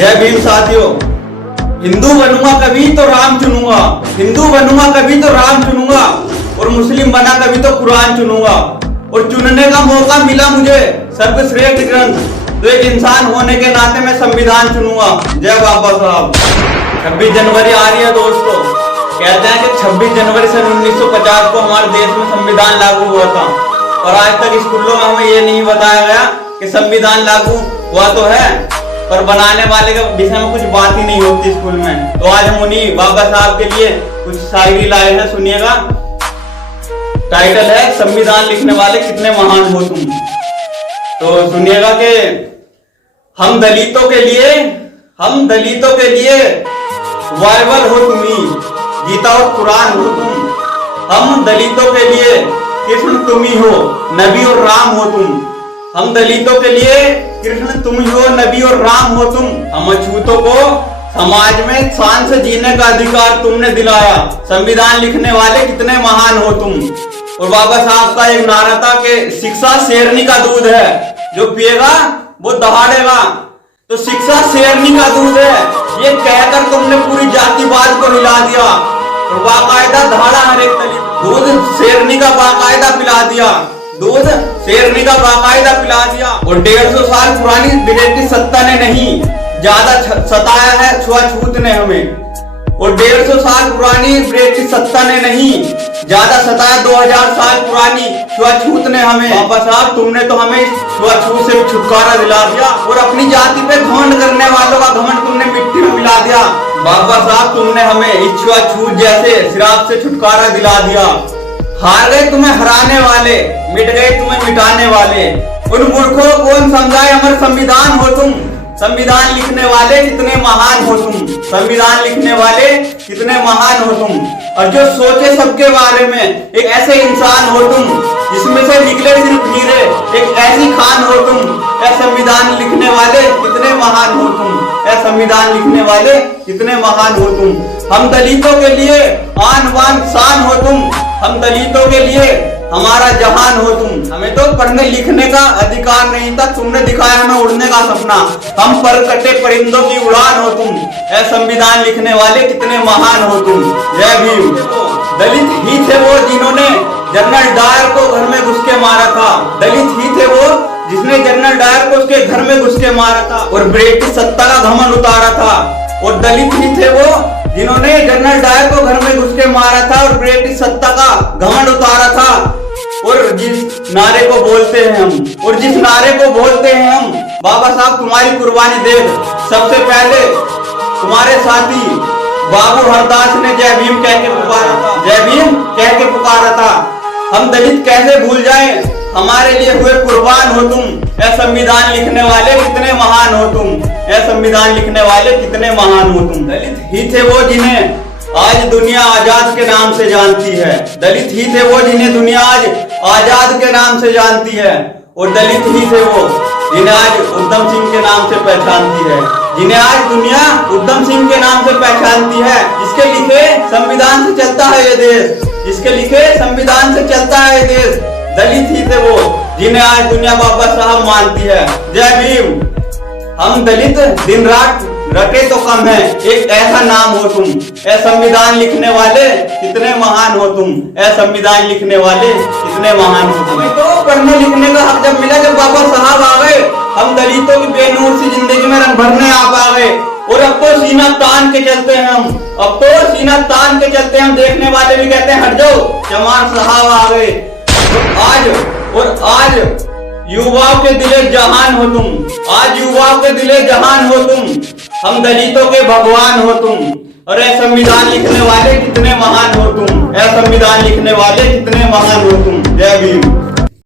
जय भीम साथियों। हिंदू बनूंगा कभी तो राम चुनूंगा, हिंदू बनूंगा कभी तो राम चुनूंगा, और मुस्लिम बना कभी तो कुरान चुनूंगा। और चुनने का मौका मिला मुझे सर्वश्रेष्ठ ग्रंथ, तो एक इंसान होने के नाते मैं संविधान चुनूंगा। जय बाबा साहब। 26 जनवरी आ रही है दोस्तों। कहते हैं कि 26 जनवरी सन 1950 को हमारे देश में संविधान लागू हुआ था, और आज तक स्कूलों में हमें ये नहीं बताया गया कि संविधान लागू हुआ तो है, पर बनाने वाले के विषय में कुछ बात ही नहीं होती स्कूल में। तो आज हम उन्हीं बाबा साहब के लिए कुछ शायरी लाए हैं, सुनिएगा। टाइटल है संविधान लिखने वाले कितने महान हो तुम। तो सुनिएगा कि हम दलितों के लिए बाइबल हो तुम्ही, गीता और कुरान हो तुम। हम दलितों के लिए कृष्ण तुम ही हो, नबी और राम हो तुम। हम दलितों के लिए कृष्ण तुम ही हो, नबी और राम हो तुम। हम अछूतों को समाज में शान से जीने का अधिकार तुमने दिलाया। संविधान लिखने वाले कितने महान हो तुम। और बाबा साहब का एक नारा था कि शिक्षा शेरनी का दूध है, जो पिएगा वो दहाड़ेगा। तो शिक्षा शेरनी का दूध है, ये कहकर तुमने पूरी जातिवाद को हिला दिया, और बाकायदा दहाड़ा हर एक दलित। दूध शेरनी का बाकायदा पिला दिया, दूध शेरनी का बाकायदा पिला दिया। और 150 साल पुरानी ब्रिटिश सत्ता ने नहीं ज्यादा सताया है छुआछूत ने हमें। और 150 साल पुरानी ब्रिटिश सत्ता ने नहीं ज्यादा सताया 2000 साल पुरानी छुआछूत ने हमें। बाबा साहब तुमने तो हमें छुआछूत से छुटकारा दिला दिया, और अपनी जाति पे घमंड करने वालों का घमंड तुमने मिट्टी में मिला दिया। बाबा साहब तुमने हमें इस छुआछूत जैसे श्राप से छुटकारा दिला दिया। हार गए तुम्हें हराने वाले, मिट गए तुम्हें मिटाने वाले। उन मूर्खों को कौन समझाए अमर संविधान हो तुम। संविधान लिखने वाले कितने महान हो तुम, संविधान लिखने वाले कितने महान हो तुम। और जो सोचे सबके बारे में एक ऐसे इंसान हो तुम, जिसमें से निकले सिर्फ हीरे, एक ऐसी खान हो तुम। ऐ संविधान लिखने वाले कितने महान हो तुम, ऐ संविधान लिखने वाले कितने महान हो तुम। हम दलितों के लिए आन बान शान हो तुम, हम दलितों के लिए हमारा जहान हो तुम। हमें तो पढ़ने लिखने का अधिकार नहीं था, तुमने दिखाया हमें उड़ने का सपना। हम पर कटे परिंदों की उड़ान हो तुम, ऐ संविधान लिखने वाले कितने महान हो तुम। जय भीम। दलित ही थे वो जिन्होंने जनरल डायर को घर में घुस के मारा था, दलित ही थे वो जिसने जनरल डायर को उसके घर में घुस के मारा था और ब्रिटिश सत्ता का घमंड उतारा था। और दलित ही थे वो जिन्होंने जनरल डायर को घर में घुस के मारा था और ब्रिटिश सत्ता का घमंड उतारा था। और जिस नारे को बोलते हैं हम, और जिस नारे को बोलते हैं हम, बाबा साहब तुम्हारी कुर्बानी देख। सबसे पहले तुम्हारे साथी बाबू हरदास ने जय भीम कह के पुकारा था, जय भीम कह के पुकारा था। हम दलित कैसे भूल जाएं, हमारे लिए हुए कुर्बान हो तुम। ऐ संविधान लिखने वाले कितने महान हो तुम, ऐ संविधान लिखने वाले कितने महान हो तुम। दलित ही थे वो जिन्हें आज दुनिया आजाद के नाम से जानती है, दलित ही थे वो जिन्हें दुनिया आज आजाद के नाम से जानती है। और दलित ही थे वो जिन्हें आज उधम सिंह के नाम से पहचानती है, जिन्हें आज दुनिया उधम सिंह के नाम से पहचानती है। जिसके लिखे संविधान से चलता है ये देश, जिसके लिखे संविधान से चलता है ये देश। दलित ही थे वो जिन्हें आज दुनिया बाबा साहब मानती है। जय भीम। हम दलित दिन रात रटे तो कम है, एक ऐसा नाम हो तुम। ऐ संविधान लिखने वाले कितने महान हो तुम, ऐ संविधान लिखने वाले कितने महान हो तुम। तो पढ़ने लिखने का हक जब मिला, जब बाबा साहब आ गए, हम दलितों की बेनूर सी जिंदगी में रंग भरने आप आ गए। और अब तो सीना तान के चलते हैं हम, अब तो सीना तान के चलते हैं हम। देखने वाले भी कहते हैं हट जाओ, चमार साहब आ गए। आज युवाओं के दिले जहान हो तुम, आज युवाओं के दिले जहान हो तुम। हम दलितों के भगवान हो तुम। और ऐ संविधान लिखने वाले कितने महान हो तुम, ऐ संविधान लिखने वाले कितने महान हो तुम। जय भीम।